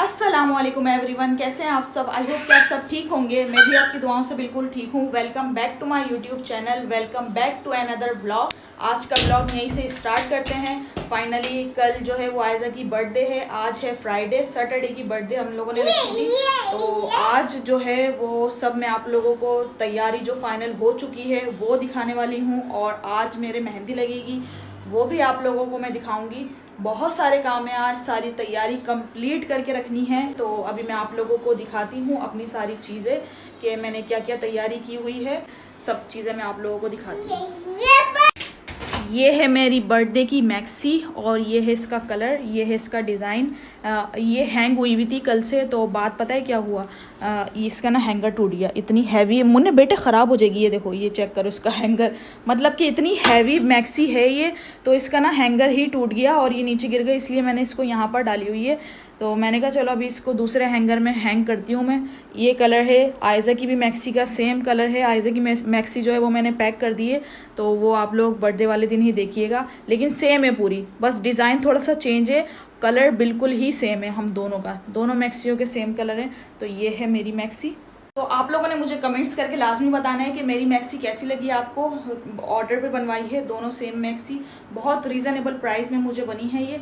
अस्सलामुअलैकुम एवरीवन, कैसे हैं आप सब। आई होप कि आप सब ठीक होंगे। मैं भी आपकी दुआओं से बिल्कुल ठीक हूँ। Welcome back to my YouTube channel, welcome back to another blog. आज का ब्लॉग यहीं से स्टार्ट करते हैं। फाइनली कल जो है वो आयजा की बर्थडे है। आज है फ्राइडे, सैटरडे की बर्थडे हम लोगों ने रखी थी। तो आज जो है वो सब मैं आप लोगों को तैयारी जो फाइनल हो चुकी है वो दिखाने वाली हूँ। और आज मेरे मेहंदी लगेगी, वो भी आप लोगों को मैं दिखाऊंगी। बहुत सारे काम है, आज सारी तैयारी कंप्लीट करके रखनी है। तो अभी मैं आप लोगों को दिखाती हूँ अपनी सारी चीज़ें कि मैंने क्या क्या तैयारी की हुई है। सब चीज़ें मैं आप लोगों को दिखाती हूँ। ये है मेरी बर्थडे की मैक्सी और ये है इसका कलर, ये है इसका डिज़ाइन। ये हैंग हुई हुई थी कल से। तो बात पता है क्या हुआ, इसका ना हैंगर टूट गया। इतनी हैवी मुन्ने बेटे ख़राब हो जाएगी। ये देखो, ये चेक करो इसका हैंगर, मतलब कि इतनी हैवी मैक्सी है ये। तो इसका ना हैंगर ही टूट गया और ये नीचे गिर गया, इसलिए मैंने इसको यहाँ पर डाली हुई है। तो मैंने कहा चलो अभी इसको दूसरे हैंगर में हैंग करती हूँ मैं। ये कलर है आयज़ा की भी मैक्सी का, सेम कलर है। आयज़ा की मैक्सी जो है वो मैंने पैक कर दी है, तो वो आप लोग बर्थडे वाले दिन ही देखिएगा। लेकिन सेम है पूरी, बस डिज़ाइन थोड़ा सा चेंज है, कलर बिल्कुल ही सेम है हम दोनों का। दोनों मैक्सियों के सेम कलर हैं। तो ये है मेरी मैक्सी। तो आप लोगों ने मुझे कमेंट्स करके लाजमी बताना है कि मेरी मैक्सी कैसी लगी आपको। ऑर्डर पे बनवाई है, दोनों सेम मैक्सी, बहुत रीज़नेबल प्राइस में मुझे बनी है ये।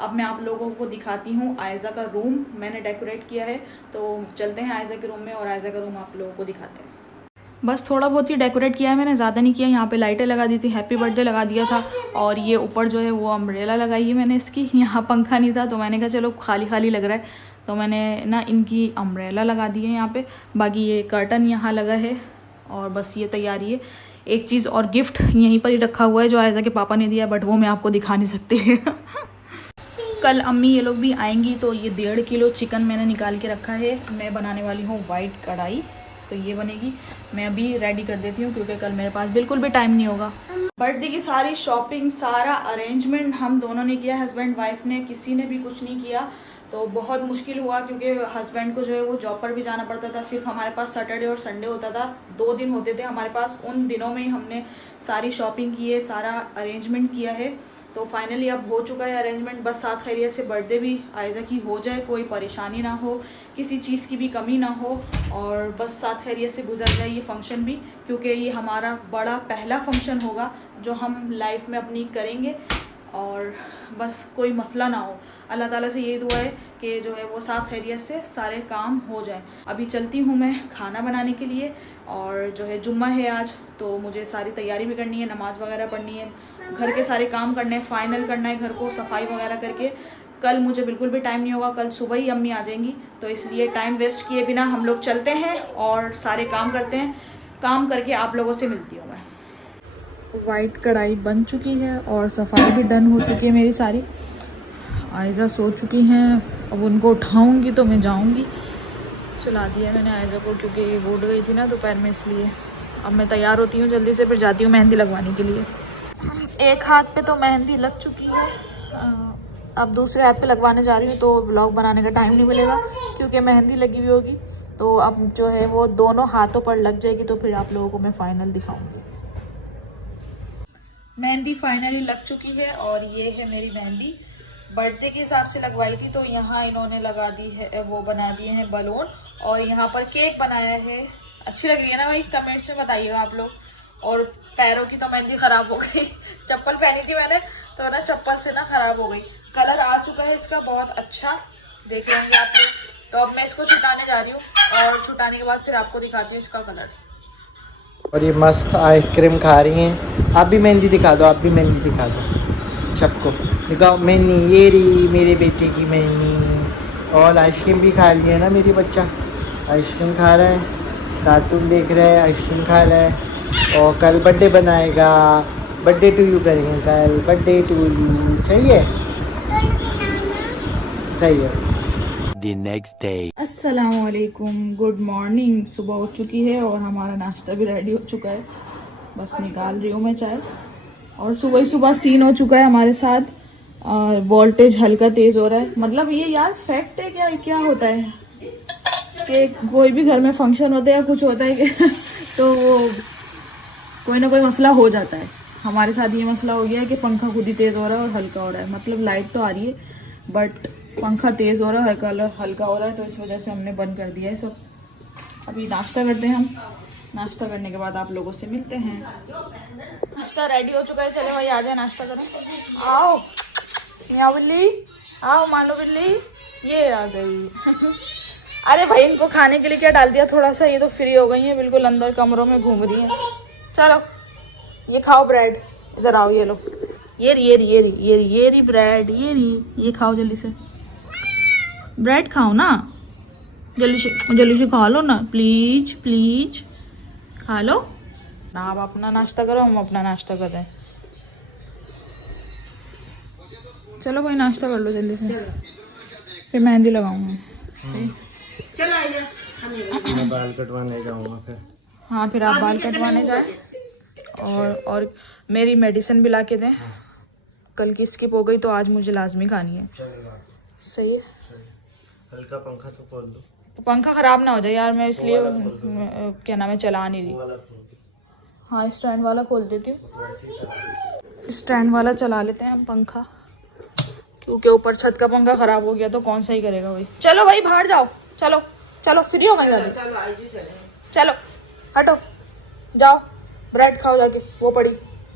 अब मैं आप लोगों को दिखाती हूँ आयज़ा का रूम, मैंने डेकोरेट किया है। तो चलते हैं आयज़ा के रूम में और आयज़ा का रूम आप लोगों को दिखाते हैं। बस थोड़ा बहुत ही डेकोरेट किया है मैंने, ज़्यादा नहीं किया। यहाँ पे लाइटें लगा दी थी, हैप्पी बर्थडे लगा दिया था। और ये ऊपर जो है वो अम्ब्रेला लगाई है मैंने इसकी। यहाँ पंखा नहीं था तो मैंने कहा चलो खाली खाली लग रहा है, तो मैंने ना इनकी अम्ब्रेला लगा दी है यहाँ पे। बाकी ये कर्टन यहाँ लगा है और बस ये तैयारी है। एक चीज़ और गिफ्ट यहीं पर ही रखा हुआ है जो आयज़ा के पापा ने दिया, बट वो मैं आपको दिखा नहीं सकती। कल अम्मी ये लोग भी आएंगी, तो ये 1.5 किलो चिकन मैंने निकाल के रखा है। मैं बनाने वाली हूँ वाइट कढ़ाई, तो ये बनेगी। मैं अभी रेडी कर देती हूँ क्योंकि कल मेरे पास बिल्कुल भी टाइम नहीं होगा। बर्थडे की सारी शॉपिंग, सारा अरेंजमेंट हम दोनों ने किया, हस्बैंड वाइफ ने, किसी ने भी कुछ नहीं किया। तो बहुत मुश्किल हुआ क्योंकि हस्बैंड को जो है वो जॉब पर भी जाना पड़ता था। सिर्फ हमारे पास सैटरडे और संडे होता था, 2 दिन होते थे हमारे पास। उन दिनों में ही हमने सारी शॉपिंग की है, सारा अरेंजमेंट किया है। तो फाइनली अब हो चुका है अरेंजमेंट। बस साथ खैरियत से बर्थडे भी आयज़ा की हो जाए, कोई परेशानी ना हो, किसी चीज़ की भी कमी ना हो, और बस साथ खैरियत से गुजर जाए ये फंक्शन भी। क्योंकि ये हमारा बड़ा पहला फंक्शन होगा जो हम लाइफ में अपनी करेंगे, और बस कोई मसला ना हो। अल्लाह ताला से ये दुआ है कि जो है वो साथ खैरियत से सारे काम हो जाए। अभी चलती हूँ मैं खाना बनाने के लिए, और जो है जुम्मा है आज, तो मुझे सारी तैयारी भी करनी है, नमाज़ वगैरह पढ़नी है, घर के सारे काम करने हैं, फाइनल करना है घर को सफाई वगैरह करके। कल मुझे बिल्कुल भी टाइम नहीं होगा, कल सुबह ही अम्मी आ जाएंगी। तो इसलिए टाइम वेस्ट किए बिना हम लोग चलते हैं और सारे काम करते हैं। काम करके आप लोगों से मिलती हूँ मैं। वाइट कढ़ाई बन चुकी है और सफाई भी डन हो चुकी है मेरी सारी। आयज़ा सो चुकी हैं, अब उनको उठाऊंगी तो मैं जाऊंगी। सुला दिया मैंने आयज़ा को क्योंकि वो उठ गई थी ना दोपहर में, इसलिए। अब मैं तैयार होती हूँ जल्दी से, फिर जाती हूँ मेहंदी लगवाने के लिए। एक हाथ पे तो मेहंदी लग चुकी है, अब दूसरे हाथ पे लगवाने जा रही हूँ। तो व्लॉग बनाने का टाइम नहीं मिलेगा क्योंकि मेहंदी लगी हुई होगी। तो अब जो है वो दोनों हाथों पर लग जाएगी, तो फिर आप लोगों को मैं फाइनल दिखाऊंगी। मेहंदी फाइनली लग चुकी है और ये है मेरी मेहंदी। बर्थडे के हिसाब से लगवाई थी, तो यहाँ इन्होंने लगा दी है, वो बना दिए हैं बलून, और यहाँ पर केक बनाया है। अच्छी लगी है ना भाई, कमेंट्स में बताइएगा आप लोग। और पैरों की तो मेहंदी खराब हो गई। चप्पल पहनी थी मैंने, तो ना चप्पल से ना खराब हो गई। कलर आ चुका है इसका बहुत अच्छा, देख लेंगे आप लोग। तो अब मैं इसको छुटाने जा रही हूँ और छुटाने के बाद फिर आपको दिखाती हूँ इसका कलर। और ये मस्त आइसक्रीम खा रही हैं। आप भी मेहंदी दिखा दो, आप भी मेहंदी दिखा दो सबको। दिखाओ मेहंदी, ये रही मेरे बेटे की मेहंदी। और आइसक्रीम भी खा लिया है ना मेरी बच्चा, आइसक्रीम खा रहा है, कार्टून देख रहा है, आइसक्रीम खा रहा है। और कल बर्थडे बनाएगा, बर्थडे टू यू करेंगे कल, बर्थडे टू यू। चाहिए चाहिए। The next day. अस्सलामुअलैकुम, गुड मॉर्निंग। सुबह हो चुकी है और हमारा नाश्ता भी रेडी हो चुका है। बस निकाल रही हूँ मैं चाय। और सुबह ही सुबह सीन हो चुका है हमारे साथ, वोल्टेज हल्का तेज हो रहा है। मतलब ये यार फैक्ट है क्या, क्या होता है कि कोई भी घर में फंक्शन होता है या कुछ होता है कि तो कोई ना कोई मसला हो जाता है। हमारे साथ ये मसला हो गया है कि पंखा खुद ही तेज हो रहा है और हल्का हो रहा है। मतलब लाइट तो आ रही है बट पंखा तेज़ हो रहा है, हल्का हल्का हो रहा है, तो इस वजह से हमने बंद कर दिया है सब। अभी नाश्ता करते हैं हम, नाश्ता करने के बाद आप लोगों से मिलते हैं। नाश्ता रेडी हो चुका है, चले भाई आ जाए नाश्ता करें। आओ मियाँ बिल्ली, आओ मानो बिल्ली, ये आ गई। अरे भाई इनको खाने के लिए क्या डाल दिया थोड़ा सा, ये तो फ्री हो गई है, बिल्कुल अंदर कमरों में घूम रही है। चलो ये खाओ ब्रेड, इधर आओ, ये लो, ये रही ब्रेड, ये खाओ जल्दी से, ब्रेड खाओ ना, जल्दी से खा लो ना, प्लीज प्लीज खा लो ना। आप अपना नाश्ता करो, हम अपना नाश्ता कर रहे हैं। चलो भाई नाश्ता कर लो जल्दी से, फिर मेहंदी लगाऊंगा। चलो आइए, मैं बाल कटवाने जाऊंगा फिर। हाँ फिर आप बाल कटवाने जाए, और मेरी मेडिसिन भी ला के दें, कल की स्किप हो गई तो आज मुझे लाजमी खानी है। सही है। हल्का पंखा तो खोल दो, पंखा खराब ना हो जाए यार, मैं इसलिए क्या नाम है चला नहीं रही। हाँ स्टैंड वाला खोल देती हूँ, स्टैंड वाला चला लेते हैं हम पंखा, क्योंकि ऊपर छत का पंखा खराब हो गया तो कौन सा ही करेगा भाई। चलो भाई बाहर जाओ, चलो चलो फ्री हो गए, चलो हटो, जाओ ब्रेड खाओ जाके, वो पड़ी,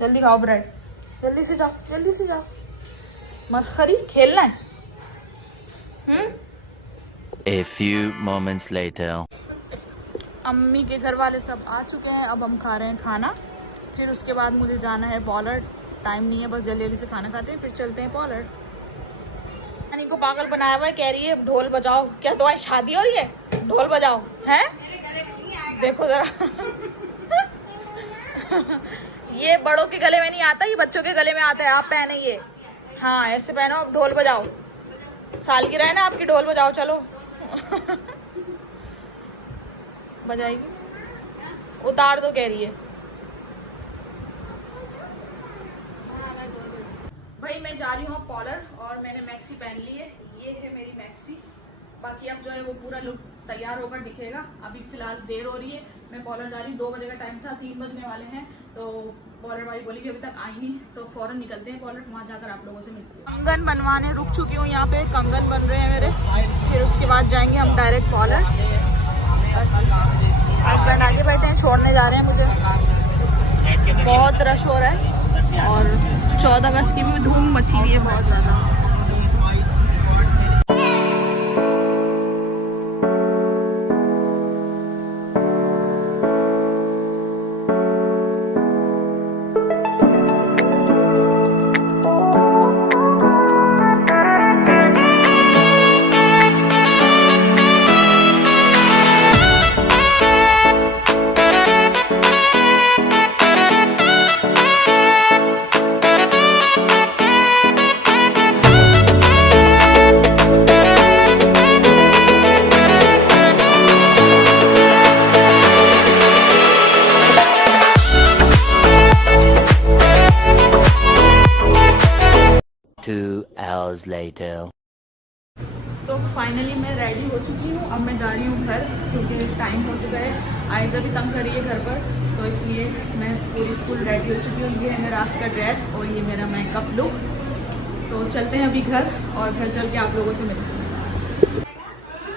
जल्दी खाओ ब्रेड, जल्दी से जाओ, जल्दी से जाओ, मस्खरी खेलना है। A few moments later. अम्मी के घर वाले सब आ चुके हैं, अब हम खा रहे हैं खाना, फिर उसके बाद मुझे जाना है पॉलर, टाइम नहीं है, बस जल्दी जल्दी से खाना खाते हैं फिर चलते हैं पॉलर। नानी को पागल बनाया हुआ है, कह रही है ढोल बजाओ, क्या तुम्हारी शादी हो रही है, ढोल बजाओ हैं? देखो जरा ये बड़ों के गले में नहीं आता, ये बच्चों के गले में आता है, आप पहने ये, हाँ ऐसे पहनो, ढोल बजाओ, सालगिरह है ना आपकी, ढोल बजाओ चलो। बजाएगी, उतार दो कह रही है। भाई मैं जा रही हूँ पॉलर, और मैंने मैक्सी पहन ली है, ये है मेरी मैक्सी। बाकी अब जो है वो पूरा लुक तैयार होकर दिखेगा, अभी फिलहाल देर हो रही है, मैं पॉलर जा रही हूँ, 2 बजे का टाइम था, 3 बजने वाले हैं, तो पॉलर वाली बोली कि अभी तक आई नहीं, तो फौरन निकलते हैं पॉलर, वहाँ जाकर आप लोगों से मिलते हैं। कंगन बनवाने रुक चुकी हूँ यहाँ पे, कंगन बन रहे हैं मेरे, फिर उसके बाद जाएंगे हम डायरेक्ट पॉलर। हस्बैंड आगे बैठे हैं, छोड़ने जा रहे हैं मुझे, बहुत रश हो रहा है, और 14 अगस्त की भी धूम मची हुई है बहुत ज़्यादा। Later. तो फाइनली मैं रेडी हो चुकी हूँ, अब मैं जा रही हूँ घर, क्योंकि टाइम हो चुका है, आयजा भी तंग कर रही है घर पर, तो इसलिए मैं पूरी फुल रेडी हो चुकी हूँ। ये है मेरा आज का ड्रेस और ये मेरा मेकअप लुक। तो चलते हैं अभी घर, और घर चल के आप लोगों से मिलते हैं।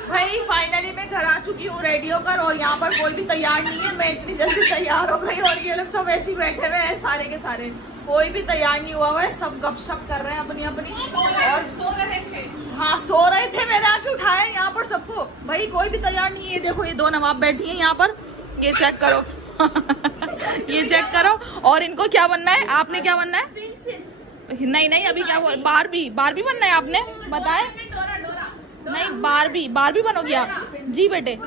भाई फाइनली मैं घर आ चुकी हूँ रेडी होकर, और यहाँ पर कोई भी तैयार नहीं है, मैं इतनी जल्दी तैयार हो गई, और ये लोग सब ऐसे ही बैठे हुए हैं सारे के सारे, कोई भी तैयार नहीं हुआ हुआ है, सब गपशप कर रहे हैं अपनी अपनी, और सो रहे थे। हाँ सो रहे थे, मैंने आके उठाया यहाँ पर सबको, भाई कोई भी तैयार नहीं है। देखो ये 2 नवाब बैठी हैं यहाँ पर, ये चेक करो ये चेक करो, और इनको क्या बनना है, आपने क्या बनना है? नहीं अभी क्या बोल, बारबी बनना है आपने, बताए? नहीं बारबी बनोगी आप जी बेटे?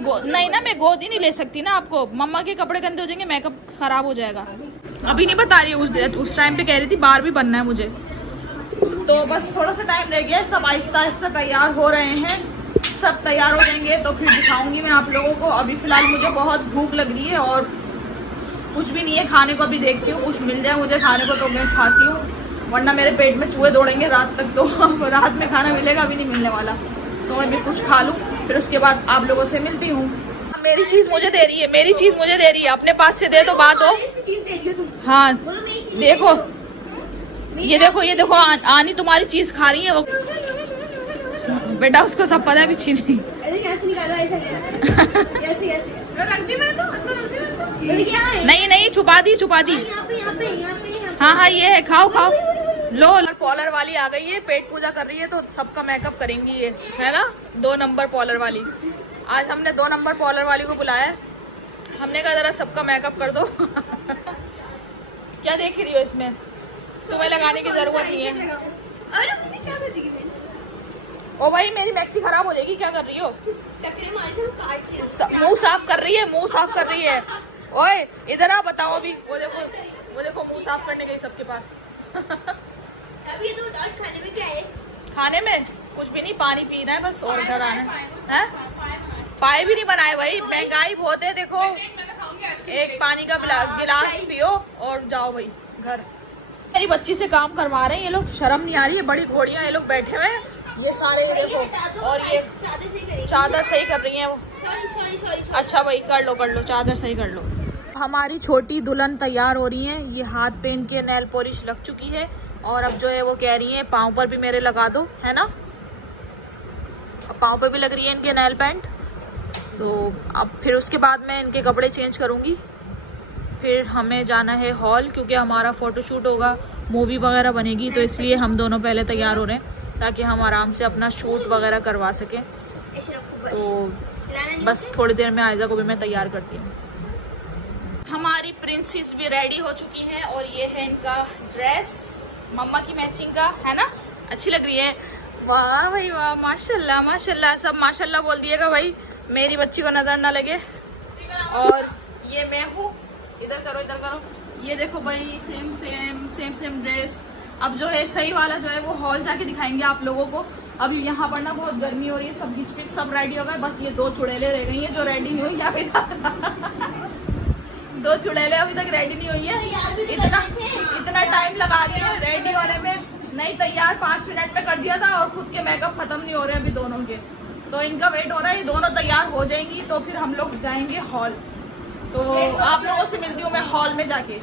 नहीं ना, मैं गोद ही नहीं ले सकती ना आपको, मम्मा के कपड़े गंदे हो जाएंगे, मेकअप खराब हो जाएगा। अभी नहीं बता रही, उस टाइम पे कह रही थी बारबी बनना है मुझे, तो बस थोड़ा सा टाइम रह गया, सब आहिस्ता आहिस्ता तैयार हो रहे हैं, सब तैयार हो जाएंगे तो फिर दिखाऊंगी मैं आप लोगों को। अभी फिलहाल मुझे बहुत भूख लग रही है, और कुछ भी नहीं है खाने को, अभी देखती हूँ कुछ मिल जाए मुझे खाने को तो मैं खाती हूँ, वरना मेरे पेट में चूहे दौड़ेंगे रात तक, तो रात में खाना मिलेगा, अभी नहीं मिलने वाला, तो मैं कुछ खा लूँ, फिर उसके बाद आप लोगों से मिलती हूँ। मेरी चीज मुझे दे रही है, अपने पास से दे दो, बात हो। हाँ देखो, ये देखो आनी तुम्हारी चीज खा रही है वो। बेटा उसको सब पता है बिच्छी नहीं। ऐसे कैसे निकालो, ऐसा कैसे रख दी मैं तो बोले क्या है? नहीं छुपा दी यहाँ पे हाँ ये है, खाओ लो। पॉलर वाली आ गई है, पेट पूजा कर रही है तो सबका मेकअप करेंगी ये, है ना। 2 नंबर पॉलर वाली, आज हमने 2 नंबर पॉलर वाली को बुलाया है। हमने कहा जरा सबका मेकअप कर दो। क्या देख रही हो इसमें, तुम्हें लगाने की जरूरत नहीं है। अरे मुझे क्या कर रही है? ओ भाई मेरी मैक्सी खराब हो जाएगी, क्या कर रही हो? टकरे मारे से काट के मुंह साफ कर रही है, ओए इधर आ, बताओ अभी। वो देखो मुंह साफ करने गई सबके पास। अब ये तो आज खाने में क्या है? खाने में कुछ भी नहीं, पानी पीना है बस और घर आना है। पाए भी नहीं बनाए भाई, महंगाई बहुत है। देखो एक पानी का गिलास पियो और जाओ भाई घर। मेरी बच्ची से काम करवा रहे हैं ये लोग, शर्म नहीं आ रही है। बड़ी घोड़ियां ये लोग बैठे हुए हैं, ये सारे ये देखो। और ये चादर सही कर रही है वो। सॉरी अच्छा भाई कर लो, चादर सही कर लो। हमारी छोटी दुल्हन तैयार हो रही है, ये हाथ पेन के नेल पॉलिश लग चुकी है और अब जो है वो कह रही है पाँव पर भी मेरे लगा दो, है ना। अब पाँव पर भी लग रही है इनके नेल पेंट। तो अब फिर उसके बाद मैं इनके कपड़े चेंज करूँगी, फिर हमें जाना है हॉल क्योंकि हमारा फ़ोटोशूट होगा, मूवी वगैरह बनेगी। तो इसलिए हम दोनों पहले तैयार हो रहे हैं ताकि हम आराम से अपना शूट वगैरह करवा सकें। तो बस थोड़ी देर में आयजा को भी मैं तैयार करती हूँ। हमारी प्रिंसेस भी रेडी हो चुकी हैं और ये है इनका ड्रेस, मम्मा की मैचिंग का, है ना। अच्छी लग रही है। वाह भाई वाह, माशाल्लाह, सब माशाल्लाह बोल दिएगा भाई, मेरी बच्ची को नजर ना लगे। और ये मैं हूँ, इधर करो। ये देखो भाई सेम ड्रेस। अब जो है सही वाला जो है वो हॉल जाके दिखाएंगे आप लोगों को। अभी यहाँ पर ना बहुत गर्मी हो रही है, सब घिच पिच सब रेडी हो गए, बस ये 2 चुड़ैले रह गई हैं जो रेडी नहीं हुई। यहाँ पे 2 चुड़ैले अभी तक रेडी नहीं हुई है। इतना टाइम लगा रही है रेडी होने में। नहीं तैयार 5 मिनट में कर दिया था और खुद के मेकअप खत्म नहीं हो रहे अभी दोनों के, तो इनका वेट हो रहा है। ये दोनों तैयार हो जाएंगी तो फिर हम लोग जाएंगे हॉल। तो आप लोगों से मिलती हूँ मैं हॉल में जाके।